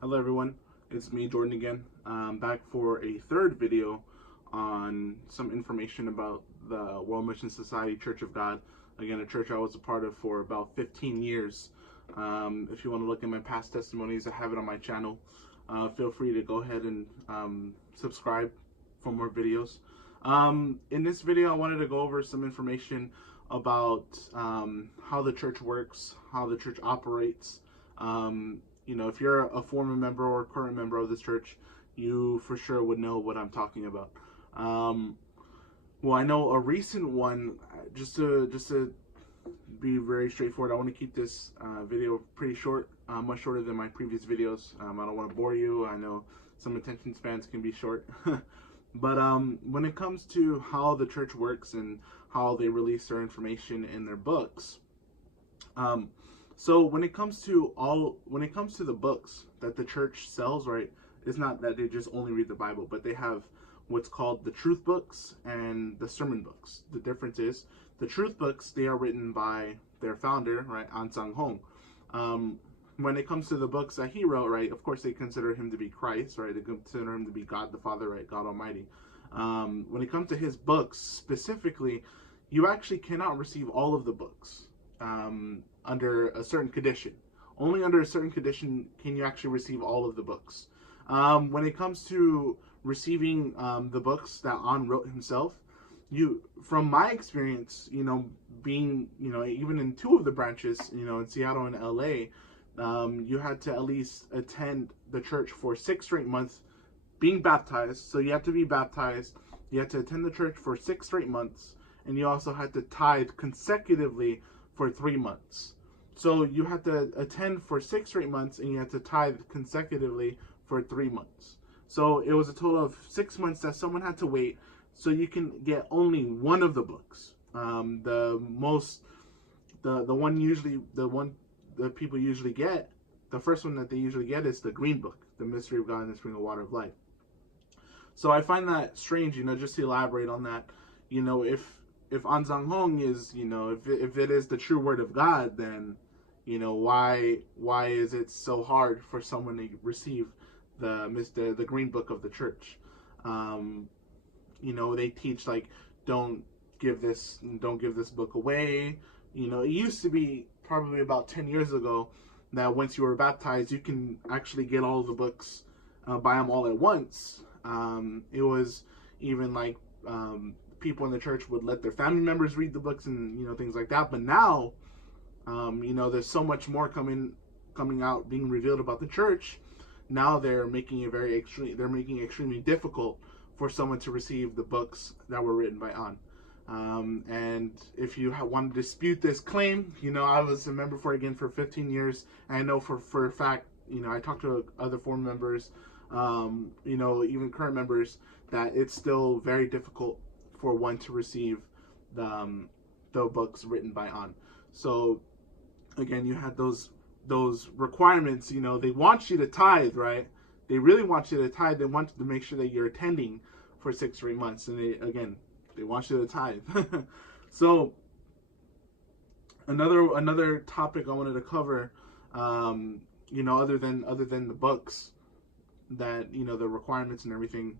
Hello everyone, it's me Jordan again. Back for a third video on some information about the World Mission Society Church of God. Again, a church I was a part of for about 15 years. If you want to look at my past testimonies, I have it on my channel. Feel free to go ahead and subscribe for more videos. In this video, I wanted to go over some information about how the church works, how the church operates. If you're a former member or current member of this church, you for sure would know what I'm talking about. Well, I know a recent one, just to be very straightforward, I want to keep this video pretty short, much shorter than my previous videos. I don't want to bore you. I know some attention spans can be short. But when it comes to how the church works and how they release their information in their books, so when it comes to the books that the church sells, right, it's not that they just only read the Bible, but they have what's called the truth books and the sermon books. The difference is the truth books, they are written by their founder, right, An Sang Hong. When it comes to the books that he wrote, right, of course they consider him to be Christ, right, they consider him to be God the Father, right, God Almighty. When it comes to his books specifically, you actually cannot receive all of the books under a certain condition. Only under a certain condition can you actually receive all of the books. When it comes to receiving the books that An wrote himself, from my experience, being, even in two of the branches, in Seattle and LA, you had to at least attend the church for 6 straight months being baptized. So you had to be baptized, you had to attend the church for 6 straight months, and you also had to tithe consecutively for 3 months. So you had to attend for 6 straight months, and you had to tithe consecutively for 3 months. So it was a total of 6 months that someone had to wait, so you can get only one of the books. The people usually get, the first one that they usually get is the Green Book, the Mystery of God and the Spring of Water of Life. So I find that strange, just to elaborate on that, if An Sang Hong is, if it is the true word of God, then, why is it so hard for someone to receive the Green Book of the church? They teach, like, don't give this book away. It used to be probably about 10 years ago that once you were baptized, you can actually get all of the books, buy them all at once. It was even like people in the church would let their family members read the books and things like that. But now, there's so much more coming out, being revealed about the church. Now they're making it extremely difficult for someone to receive the books that were written by An. And if you want to dispute this claim, I was a member for 15 years, and I know for a fact, I talked to other former members, even current members, that it's still very difficult for one to receive the books written by An. So again, you had those requirements. They want you to tithe, right? They really want you to tithe. They want to make sure that you're attending for 6 straight months, and they want you to tithe. So another topic I wanted to cover, other than the books, that the requirements and everything,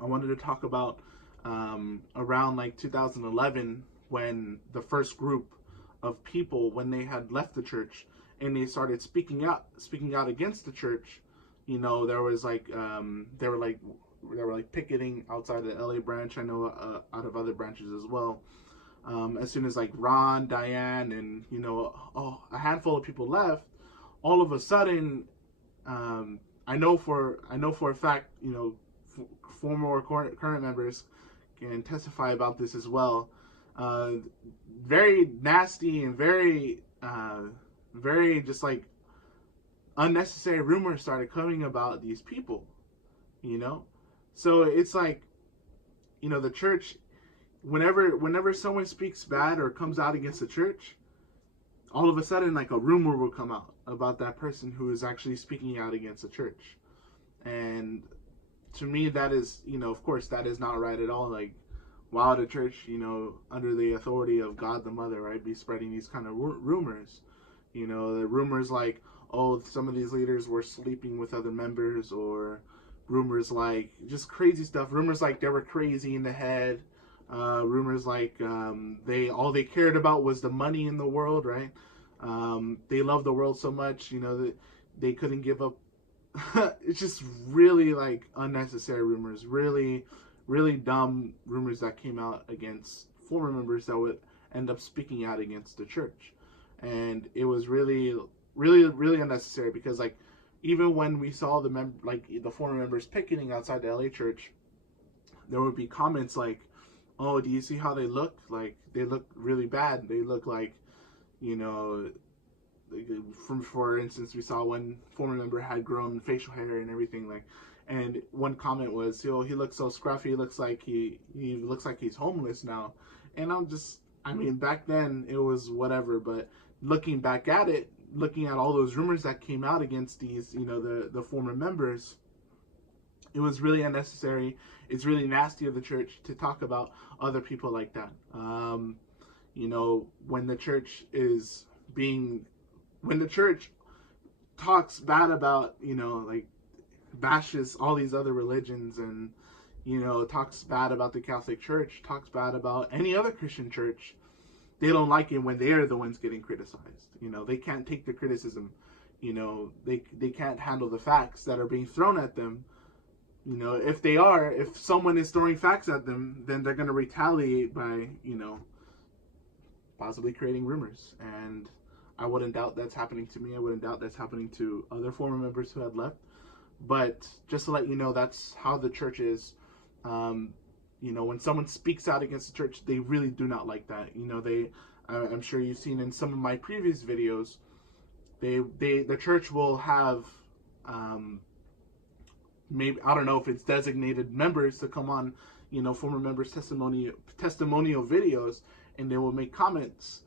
I wanted to talk about around like 2011, when the first group of people, when they had left the church and they started speaking out against the church. There was like they were like picketing outside the LA branch. I know out of other branches as well. As soon as like Ron, Diane, and a handful of people left, all of a sudden, I know for a fact, former or current members can testify about this as well. Very nasty and very just like unnecessary rumors started coming about these people. So it's like, the church, whenever someone speaks bad or comes out against the church, all of a sudden, like, a rumor will come out about that person who is actually speaking out against the church. And to me, that is, of course, that is not right at all. Like, why would the church, under the authority of God the Mother, right, be spreading these kind of rumors? The rumors like, oh, some of these leaders were sleeping with other members, or rumors like just crazy stuff. Rumors like they were crazy in the head. Rumors like they cared about was the money in the world, right? They loved the world so much, that they couldn't give up. It's just really like unnecessary rumors, really, really dumb rumors that came out against former members that would end up speaking out against the church, and it was really, really, really unnecessary because like even when we saw the former members picketing outside the LA church, there would be comments like, "Oh, do you see how they look? Like they look really bad. They look like, you know." For instance, we saw one former member had grown facial hair and everything, like, and one comment was, "Yo, he looks so scruffy. He looks like he looks like he's homeless now." And I mean, back then it was whatever, but looking back at it, looking at all those rumors that came out against these, the former members, it was really unnecessary. It's really nasty of the church to talk about other people like that. When the church is when the church talks bad about, like bashes all these other religions and, talks bad about the Catholic Church, talks bad about any other Christian church, they don't like it when they're the ones getting criticized. They can't take the criticism. They can't handle the facts that are being thrown at them. If someone is throwing facts at them, then they're going to retaliate by, possibly creating rumors. And I wouldn't doubt that's happening to me. I wouldn't doubt that's happening to other former members who had left. But just to let you know, that's how the church is. When someone speaks out against the church, they really do not like that. I'm sure you've seen in some of my previous videos, the church will have, maybe, I don't know if it's designated members to come on, former members' testimonial videos, and they will make comments,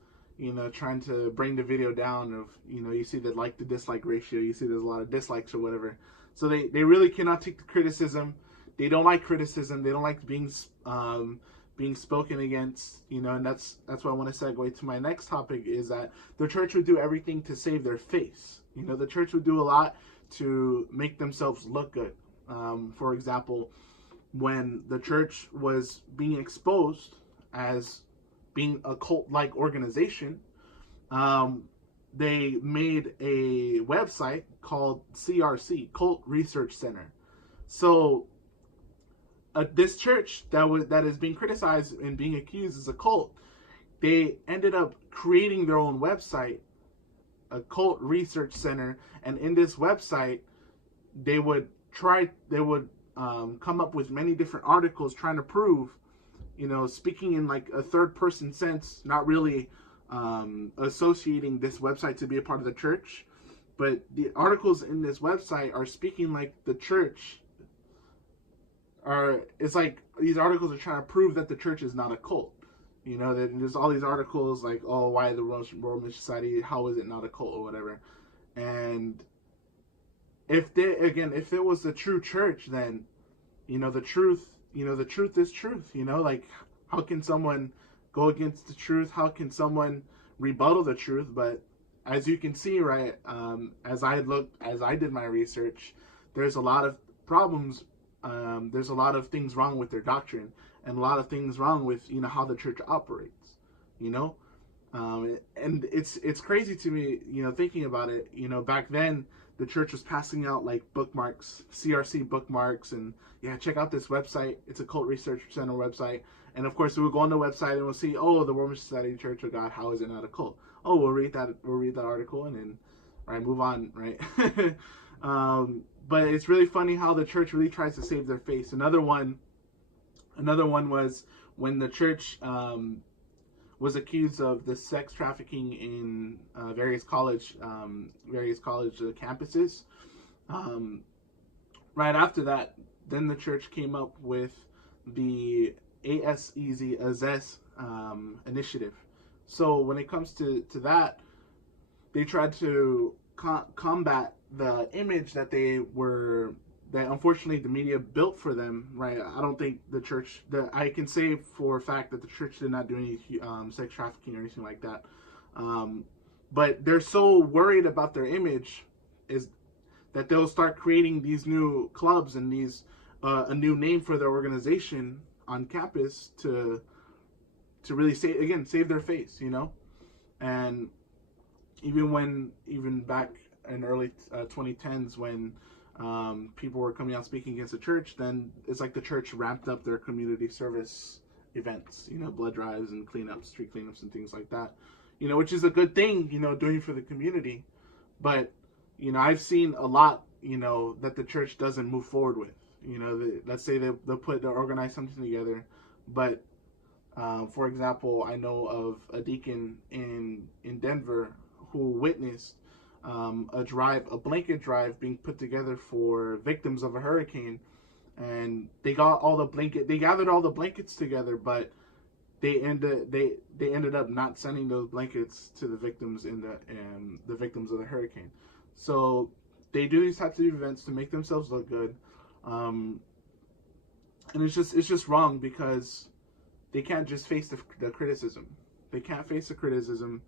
trying to bring the video down of, you see the like to dislike ratio, you see there's a lot of dislikes or whatever. So they really cannot take the criticism. They don't like criticism. They don't like being spoken against, and that's why I want to segue to my next topic, is that the church would do everything to save their face. The church would do a lot to make themselves look good. For example, when the church was being exposed as being a cult-like organization, they made a website called CRC, Cult Research Center. So this church that is being criticized and being accused as a cult, they ended up creating their own website, a Cult Research Center, and in this website, they would come up with many different articles trying to prove, speaking in like a third person sense, not really associating this website to be a part of the church, but the articles in this website are speaking like the church it's like these articles are trying to prove that the church is not a cult. That there's all these articles like, oh, why the World Mission Society, how is it not a cult or whatever. And if it was the true church, then the truth is truth. Like, how can someone go against the truth? How can someone rebuttal the truth? But as you can see, right, as I did my research, there's a lot of problems. There's a lot of things wrong with their doctrine, and a lot of things wrong with how the church operates. And it's crazy to me, thinking about it. Back then the church was passing out like bookmarks, CRC bookmarks, and check out this website. It's a Cult Research Center website. And of course, we would go on the website and we'll see, oh, the World Mission Society Church of God, how is it not a cult? Oh, we'll read that article and then, move on, right? But it's really funny how the church really tries to save their face. Another one was when the church was accused of the sex trafficking in various college campuses. Right after that, then the church came up with the ASEZ initiative. So when it comes to that, they tried to combat the image that that unfortunately the media built for them, right? I don't think the church, I can say for a fact that the church did not do any sex trafficking or anything like that. But they're so worried about their image is that they'll start creating these new clubs and these a new name for their organization on campus to really save their face, you know. And even back in early 2010s when people were coming out speaking against the church, then it's like the church ramped up their community service events, you know, blood drives and cleanups, street cleanups and things like that, you know, which is a good thing, you know, doing for the community. But, you know, I've seen a lot, you know, that the church doesn't move forward with. You know, let's say they'll organize something together, but for example, I know of a deacon in Denver who witnessed a blanket drive being put together for victims of a hurricane, and they gathered all the blankets together, but they ended up not sending those blankets to the victims the victims of the hurricane. So they do these types of events to make themselves look good, and it's just wrong because they can't just face the criticism. They can't face the criticism.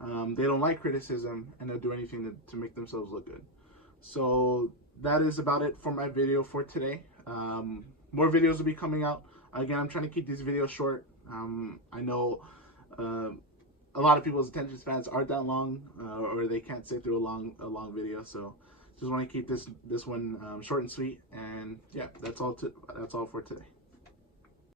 They don't like criticism, and they'll do anything to make themselves look good. So that is about it for my video for today. More videos will be coming out. Again, I'm trying to keep these videos short. I know a lot of people's attention spans aren't that long, or they can't sit through a long video. So just want to keep this one short and sweet. And yeah, that's all for today.